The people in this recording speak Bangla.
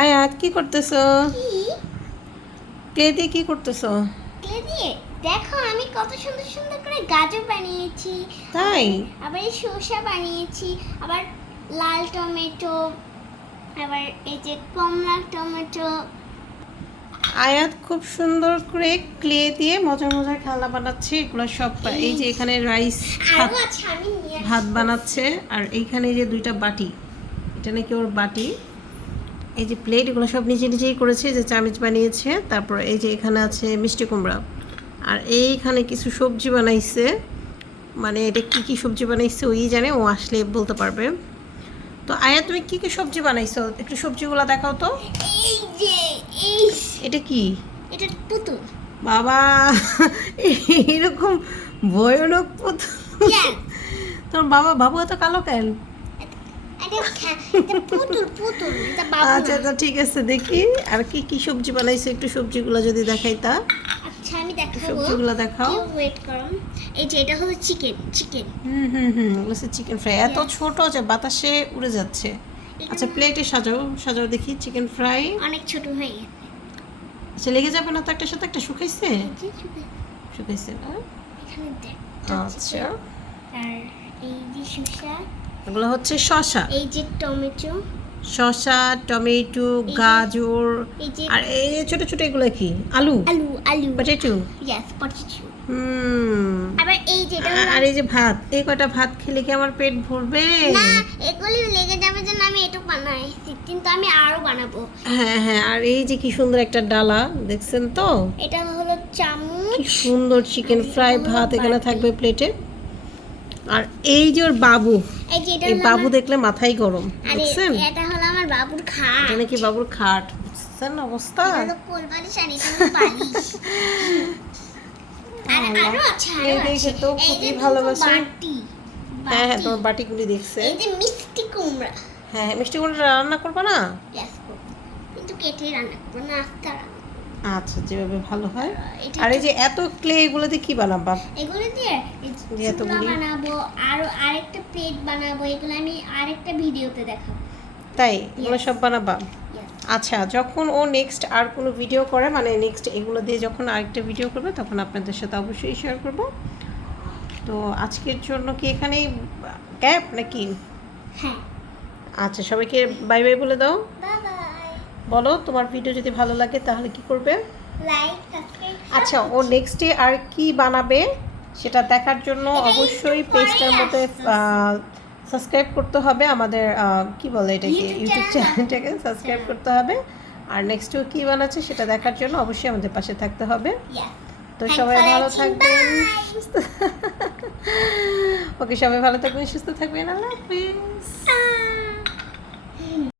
আয়াত কি করতেছো? ক্লে দিয়ে কি করতেছো? ক্লে দিয়ে? দেখো আমি কত সুন্দর সুন্দর করে গাজর বানিয়েছি। তাই? আবার এই শসা বানিয়েছি আবার লাল টমেটো আবার এই যে কমলা টমেটো। আয়াত খুব সুন্দর করে ক্লে দিয়ে মজার মজার খেলনা বানাচ্ছে। এগুলো সব এই যে এখানে রাইস। ভাত বানাচ্ছে। আর এইখানে যে দুইটা বাটি। এটা নাকি ওর বাটি? এই যে প্লেট এগুলো সব নিজে নিজেই করেছে যে চামচ বানিয়েছে তারপর এই যে এখানে আছে মিষ্টি কুমড়া। আর এইখানে কিছু সবজি বানাইছে। মানে এটা কি কি সবজি বানাইছে ওই জানে ও আসলে বলতে পারবে। তো আয়া তুমি কি কি সবজি বানাইছো? একটু সবজিগুলো দেখাও তো। এই যে এই এটা কি? এটা পুতুল। বাবা এরকম ভয়ানক পুতুল। তোর বাবা বাবু এত কালো কেন? আচ্ছা। আচ্ছা ঠিক আছে দেখি। আর কি কি সবজি বানাইছো? একটু সবজিগুলো যদি দেখাই তা। আচ্ছা আমি দেখাবো। সবজিগুলো দেখাও। ওয়েট করো। এই যে এটা হলো চিকেন চিকেন হুম হুম হুম ওগুলো চিকেন ফ্রাই এত ছোট যে বাতাসে উড়ে যাচ্ছে। আচ্ছা প্লেটে সাজাও সাজাও দেখি চিকেন ফ্রাই অনেক ছোট হয়ে গেছে। আচ্ছা লেগে যাবে না তো একটা সাথে? একটা শুকাইছে? শুকাইছে। না? আচ্ছা। আর এই যে এগুলো হচ্ছে শসা। এই যে টমেটো। শসা টমেটো গাজর যে আর এই যে ছোট ছোট এগুলো কি? আলু? আলু আলু। পটেটো? Yes potato. হুম। আবার এই যেটা আর- এই যে ভাত এই কটা ভাত খেলে কি আমার পেট ভরবে? না এগুলি লেগে যাবে জন্য আমি একটু বানাইছি কিন্তু আমি আরও বানাবো। হ্যাঁ হ্যাঁ আর এই যে কি সুন্দর একটা ডালা দেখছেন তো? এটা হলো চামচ। কি সুন্দর চিকেন ফ্রাই ভাত এখানে থাকবে প্লেটে আর এই যে ওর বাবু এই বাবু দেখলে মাথাই গরম দেখছেন? এটা হলো আমার বাবুর খাট। এটা নাকি বাবুর খাট? বুঝছেন অবস্থা? তো খুবই ভালোবাসে। বাটি। হ্যাঁ হ্যাঁ। তোমার বাটিগুলি দেখছে। এই যে মিষ্টি কুমড়া। হ্যাঁ হ্যাঁ মিষ্টি কুমড়া রান্না করবা না? কিন্তু কেটে রান্না করব না আস্তে রান্না আচ্ছা যেভাবে ভালো হয়। আর এই যে এত ক্লে এগুলো দিয়ে কি বানাবা? এগুলো দিয়ে এতগুলি? বানাবো আরও আরেকটা প্লেট বানাবো এগুলো আমি আরেকটা ভিডিওতে দেখাবো। তাই? এগুলো সব বানাবা? আচ্ছা যখন ও নেক্সট আর কোনো ভিডিও করে মানে নেক্সট এগুলো দিয়ে যখন আরেকটা ভিডিও করবে তখন আপনাদের সাথে অবশ্যই শেয়ার করব। তো আজকের জন্য কি এখানেই ক্যাপ নাকি? হ্যাঁ। আচ্ছা সবাইকে বাই বাই বলে দাও। বলো তোমার ভিডিও যদি ভালো লাগে তাহলে কি করবে? আচ্ছা ও নেক্সট ডে আর কি বানাবে সেটা দেখার জন্য অবশ্যই পেজটার মধ্যে সাবস্ক্রাইব করতে হবে আমাদের কি বলে এটাকে? ইউটিউব চ্যানেলটাকে সাবস্ক্রাইব করতে হবে। আর নেক্সট কি বানাচ্ছে সেটা দেখার জন্য অবশ্যই আমাদের পাশে থাকতে হবে। তো সবাই ভালো. থাকবেন। ওকে সবাই ভালো থাকবেন সুস্থ থাকবেন। আল্লাহ হাফিজ.